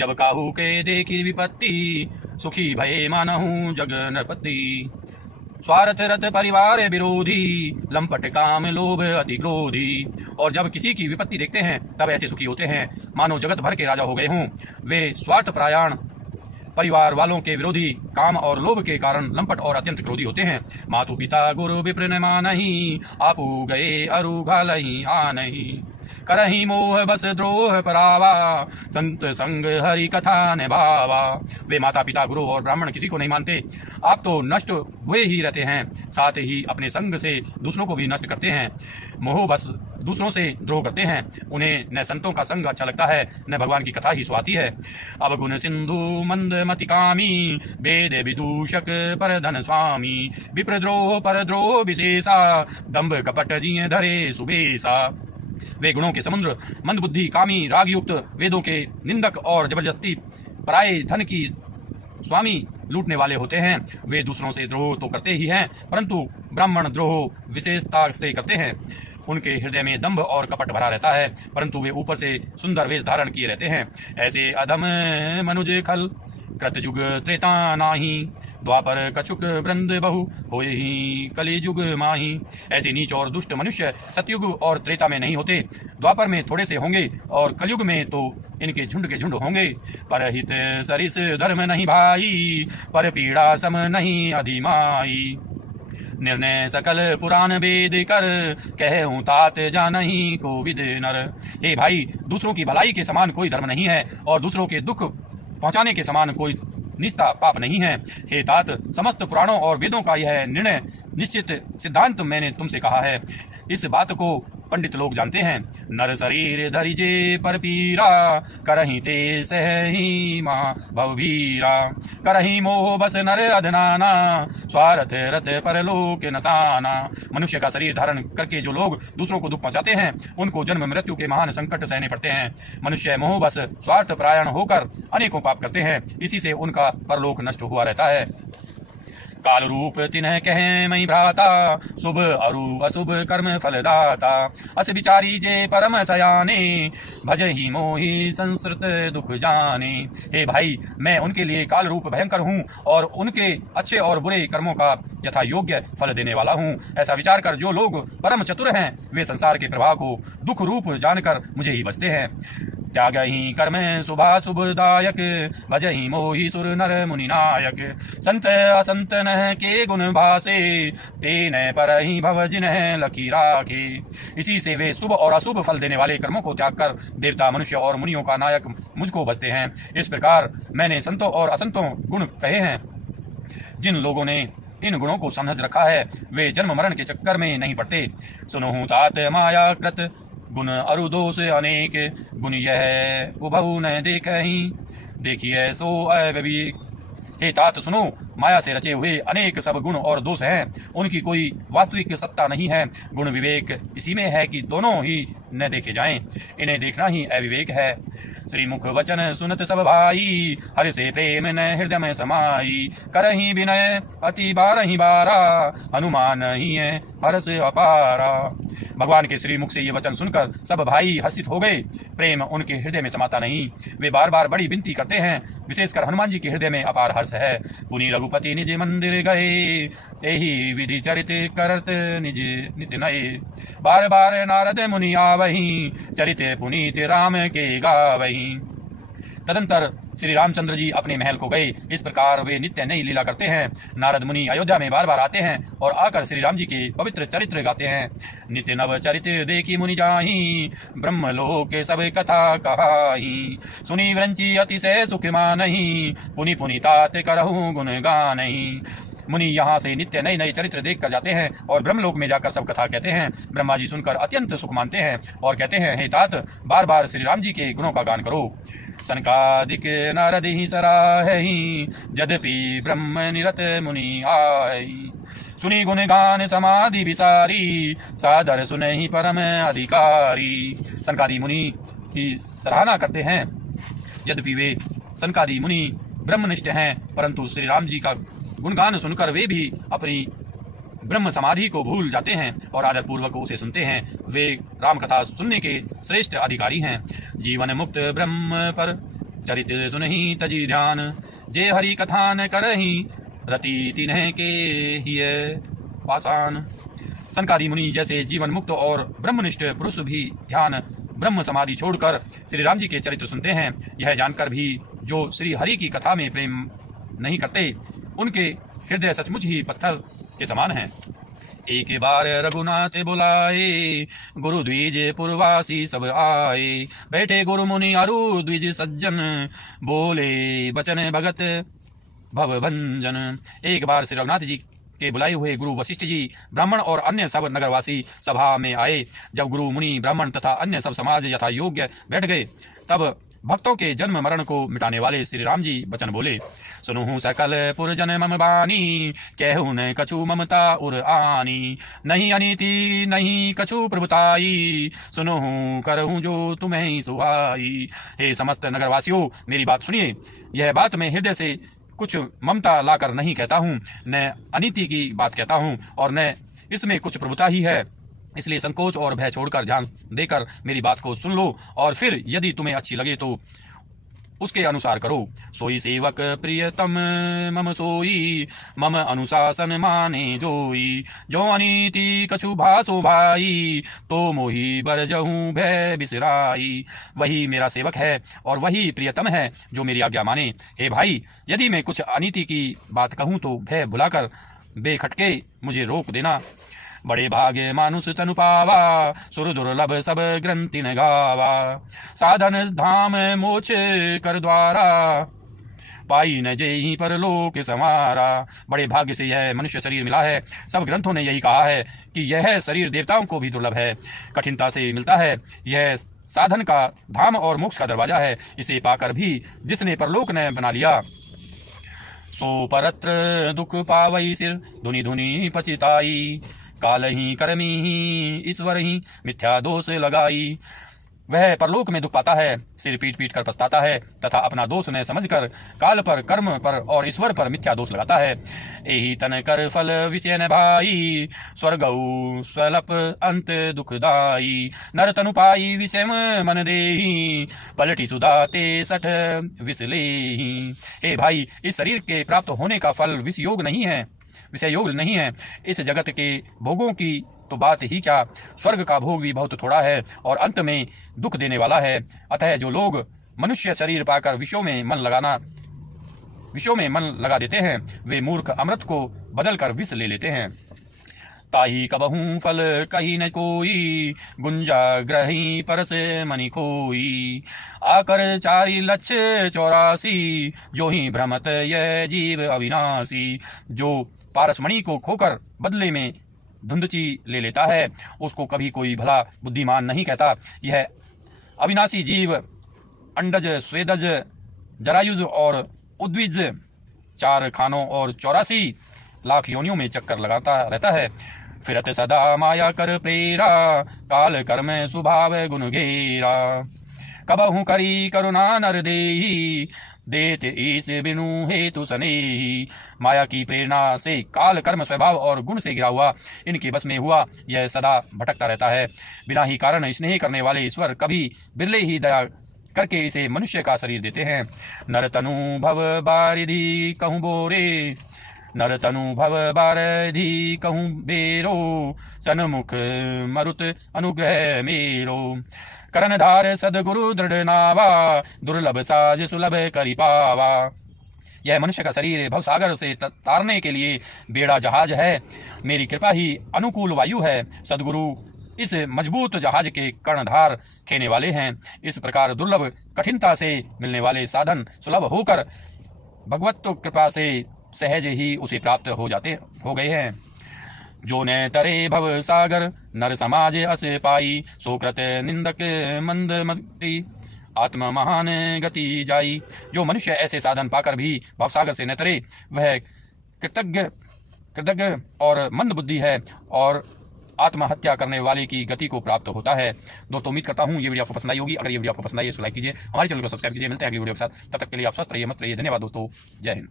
जब काहू के देखी विपत्ति, सुखी भये मानहूँ जग नरपति। स्वार्थ रत परिवार विरोधी, लंपट काम लोभ अति क्रोधी। और जब किसी की विपत्ति देखते हैं तब ऐसे सुखी होते हैं मानो जगत भर के राजा हो गए हों। वे स्वार्थ परायण, परिवार वालों के विरोधी, काम और लोभ के कारण लंपट और अत्यंत क्रोधी होते हैं। मातु पिता गुरु विप्र न मानहि, आपू गए अरु घालहि आनहि। करहि मोह बस द्रोह परावा, संत संग हरि कथा निभावा। वे माता पिता गुरु और ब्राह्मण किसी को नहीं मानते, आप तो नष्ट हुए ही रहते हैं, साथ ही अपने संग से दूसरों को भी नष्ट करते हैं। मोह बस दूसरों से द्रोह करते हैं, उन्हें न संतों का संग अच्छा लगता है न भगवान की कथा ही सुहाती है। अवगुण सिंधु मंद मति कामी, वेद विदूषक पर धन स्वामी। विप्रद्रोह पर द्रोह विशेषा, दंभ कपट जिये धरे सुबेसा। वे गुणों के समुद्र, मंदबुद्धि, कामी, रागयुक्त, वेदों के निंदक और जबरदस्ती पराये धन की स्वामी लूटने वाले होते हैं। वे दूसरों से द्रोह तो करते ही हैं, परंतु ब्राह्मण द्रोह विशेषता से करते हैं। उनके हृदय में दंभ और कपट भरा रहता है, परंतु वे ऊपर से सुंदर वेश धारण किए रहते हैं। ऐसे अधम मनुज खल, कृतयुग त्रेता नाही। द्वापर कछुक वृंद बहु, होए ही कलियुग माही। ऐसे नीच और दुष्ट मनुष्य सतयुग और त्रेता में नहीं होते, द्वापर में थोड़े से होंगे और कलयुग में तो इनके झुंड के झुंड होंगे। परहित सरिस धर्म नहीं भाई, पर पीड़ा सम नहीं अधिमाई। निर्णय सकल पुराण वेद कर, कहूँ तात जानहि को विद नर। हे भाई, दूसरों की भलाई के समान कोई धर्म नहीं है और दूसरों के दुख पहुँचाने के समान कोई निष्ठा पाप नहीं है। हे तात, समस्त पुराणों और वेदों का यह निर्णय निश्चित सिद्धांत मैंने तुमसे कहा है। इस बात को पंडित लोग जानते हैं। नर शरीर धरिजे पर पीरा, करहि ते सहहि महा भवभीरा। करहि मोह बस नर अधनाना, स्वार्थ रत परलोक नसाना। मनुष्य का शरीर धारण करके जो लोग दूसरों को दुख पहुंचाते हैं, उनको जन्म मृत्यु के महान संकट सहने पड़ते हैं। मनुष्य मोह बस स्वार्थ परायण होकर अनेकों पाप करते हैं, इसी से उनका परलोक नष्ट हुआ रहता है। काल रूप तिन्ह कहे मई भ्राता, शुभ अरु अशुभ कर्म फलदाता। अस विचारी जे परम सयाने, भजहि मोहि संसृत दुख जाने। हे भाई, मैं उनके लिए काल रूप भयंकर हूँ और उनके अच्छे और बुरे कर्मों का यथा योग्य फल देने वाला हूँ। ऐसा विचार कर जो लोग परम चतुर हैं, वे संसार के प्रवाह को दुख रूप जानकर मुझे ही बसते हैं। त्यागहि कर्म शुभाशुभदायक, भजहि मोहि सुर नर मुनि नायक। संत असंत नह के गुण भासे, तेन परहि भव जिन्ह लकी राखे। इसी से वे शुभ और अशुभ फल देने वाले कर्मों को त्याग कर देवता, मनुष्य और मुनियों का नायक मुझको बसते हैं। इस प्रकार मैंने संतों और असंतों गुण कहे हैं। जिन लोगों ने इन गुणों को समझ रखा है, वे जन्म मरण के चक्कर में नहीं पड़ते। सुनहु तात माया कृत, गुण अरु दोष अनेक। गुण यह उभउ न देखहि, देखिए सो अविवेक। हे तात सुनो, माया से रचे हुए अनेक सब गुण और दोष हैं, उनकी कोई वास्तविक सत्ता नहीं है। गुण विवेक इसी में है कि दोनों ही न देखे जाएं, इन्हें देखना ही अविवेक है। श्रीमुख वचन सुनत सब भाई, हरि से प्रेम न हृदय में समाई। करहि विनय अति बारहि बारा, हनुमान ही है हर्ष अपारा। भगवान के श्रीमुख से ये वचन सुनकर सब भाई हर्षित हो गए। प्रेम उनके हृदय में समाता नहीं, वे बार बार बड़ी विनती करते हैं। विशेषकर हनुमान जी के हृदय में अपार हर्ष है। पुनि रघुपति निज मंदिर गए, तेहि विधि चरित करत निज नित नए। बार बार नारद मुनि आवहि, चरित पुनीत राम के गावहि। तदंतर श्री रामचंद्र जी अपने महल को गए। इस प्रकार वे नित्य नई लीला करते हैं। नारद मुनि अयोध्या में बार बार आते हैं और आकर श्री राम जी के पवित्र चरित्र गाते हैं। नित्य नव चरित्र देखी मुनि जाहि, ब्रह्मलोक सब कथा कहाहि। सुनी विरंची अतिशय सुख मानहि, पुनि पुनि तात करहु गुण गानहि। मुनि यहाँ से नित्य नए नए चरित्र देख कर जाते हैं और ब्रह्मलोक में जाकर सब कथा कहते हैं। ब्रह्मा जी सुनकर अत्यंत सुख मानते हैं और कहते हैं, हे तात, बार बार श्री राम जी के गुणों का गान करो। सनकादिक नारद ही सराहि, यद्यपि ब्रह्म निरत मुनि आई। सुनी गुण गान समाधि विसारी, सादर सुनहि परम अधिकारी। सनकादि मुनि की सराहना करते हैं। यद्यपि वे सनकादि मुनि ब्रह्मनिष्ठ हैं, परंतु श्री राम जी का गुणगान सुनकर वे भी अपनी ब्रह्म समाधि को भूल जाते हैं और आदर पूर्वक उसे सुनते हैं। वे राम कथा सुनने के श्रेष्ठ अधिकारी हैं। जीवन मुक्त ब्रह्म पर चरित्र सुनहि तजी ध्यान, जे हरि कथा न करहि रति तिन्ह के हिय पासान। संकादी मुनि जैसे जीवन मुक्त और ब्रह्मनिष्ठ पुरुष भी ध्यान ब्रह्म समाधि छोड़कर श्री राम जी के चरित्र सुनते हैं। यह जानकर भी जो श्री हरि की कथा में प्रेम नहीं करते, उनके हृदय सचमुच ही पत्थर के समान हैं। एक बार रघुनाथ बुलाए, गुरु द्विज पुरवासी सब आए। बैठे गुरु मुनि अरु द्विज सज्जन, बोले बचन भगत भव भंजन। एक बार श्री रघुनाथ जी के बुलाए हुए गुरु वशिष्ठ जी, ब्राह्मण और अन्य सब नगरवासी सभा में आए। जब गुरु मुनि ब्राह्मण तथा अन्य सब समाज यथा योग्य बैठ गए, तब भक्तों के जन्म मरण को मिटाने वाले श्री राम जी वचन बोले। सुनुहु सकल पुरजन मम बानी, कहु न कछु ममता उर आनी। नहीं अनीति नहीं कछु प्रभुताई, सुनुहु करहु जो तुम्हें सुहाई। हे समस्त नगरवासियों, मेरी बात सुनिए। यह बात मैं हृदय से कुछ ममता लाकर नहीं कहता हूँ, न अनीति की बात कहता हूँ, और न इसमें कुछ प्रभुता ही है। इसलिए संकोच और भय छोड़कर ध्यान देकर मेरी बात को सुन लो, और फिर यदि तुम्हें अच्छी लगे तो उसके अनुसार करो। सोई सेवक प्रियतम मम सोई, मम अनुशासन माने जोई। जो अनीति कछु भासो भाई, तो मोही बरजहूँ भय बिसराई। वही मेरा सेवक है और वही प्रियतम है जो मेरी आज्ञा माने। हे भाई, यदि मैं कुछ अनीति की बात कहूँ तो भय भुलाकर बेखटके मुझे रोक देना। बड़े भाग्य मानुष तनु पावा, सुर दुर्लभ सब ग्रंथि न गावा। साधन धाम मोच कर द्वारा, पाई न जेहि पर लोक समारा। बड़े भाग्य से यह मनुष्य शरीर मिला है। सब ग्रंथों ने यही कहा है कि यह शरीर देवताओं को भी दुर्लभ है, कठिनता से मिलता है। यह साधन का धाम और मोक्ष का दरवाजा है। इसे पाकर भी जिसने परलोक न बना लिया, सो परत्र दुख पावई सिर धुनि धुनि पचिताई। काल ही कर्मी ही ईश्वर ही मिथ्या दोष लगाई। वह परलोक में दुख पाता है, सिर पीट पीट कर पछताता है तथा अपना दोष न समझकर काल पर, कर्म पर और ईश्वर पर मिथ्या दोष लगाता है। एही तन कर फल विषय न भाई, स्वर्गौ स्वलप अंत दुखदाई। नर तनु पाई विषय मन देही, पलटी सुधाते सठ विषलेही। हे भाई, इस शरीर के प्राप्त होने का फल विषय योग नहीं है। इस जगत के भोगों की तो बात ही क्या, स्वर्ग का भोग भी बहुत थोड़ा है और अंत में दुख देने वाला है। अतः जो लोग मनुष्य शरीर पाकर विषयों में मन लगा देते हैं, वे मूर्ख अमृत को बदल कर विष ले लेते हैं। ताही कबहू फल कही न कोई, गुंजा ग्रही परस मनि खोई। आकर 4,84,84, जो ही भ्रमत यह जीव अविनाशी। जो पारसमणि को खोकर बदले में धुंधची ले लेता है, उसको कभी कोई भला बुद्धिमान नहीं कहता। यह अविनाशी जीव अंडज, स्वेदज, जरायुज और उद्विज 4 खानों और 84 लाख योनियों में चक्कर लगाता रहता है। फिरत सदा माया कर प्रेरा, काल कर्म स्वभाव गुण घेरा। कबहू करी करुणा नर देही, देत ईस बिनु हेतु सनेही। माया की प्रेरणा से काल कर्म स्वभाव और गुण से घिरा हुआ इनके बस में हुआ यह सदा भटकता रहता है। बिना ही कारण स्नेह करने वाले ईश्वर कभी बिरले ही दया करके इसे मनुष्य का शरीर देते हैं। नर तनु भव बारिधि कहूँ बोरे, नर तनु भव बारिधि कहूँ बेरो। सन्मुख मरुत अनुग्रह मेरो, करनधार सदगुरु दृढ़ नावा। दुर्लभ साज सुलभ करि पावा। यह मनुष्य का शरीर भवसागर से तारने के लिए बेड़ा जहाज है। मेरी कृपा ही अनुकूल वायु है। सदगुरु इस मजबूत जहाज के कर्णधार खेने वाले हैं। इस प्रकार दुर्लभ कठिनता से मिलने वाले साधन सुलभ होकर भगवत कृपा से सहज ही उसे प्राप्त हो गए हैं। जो न तरे भव सागर, नर समाज अस पाई। सोकृत निंदक मंद मति, आत्मा महान गति जाई। जो मनुष्य ऐसे साधन पाकर भी भवसागर से न तरे, वह कृतज्ञ और मंद बुद्धि है और आत्महत्या करने वाले की गति को प्राप्त होता है। दोस्तों, उम्मीद करता हूँ ये वीडियो आपको पसंद आई होगी। अगर ये वीडियो आपको पसंद आई है तो लाइक कीजिए, हमारे चैनल को सब्सक्राइब कीजिए। मिलते हैं अगली वीडियो के साथ। तब तक के लिए आप स्वस्थ रहिए, मस्त रहिए। धन्यवाद दोस्तों, जय हिंद।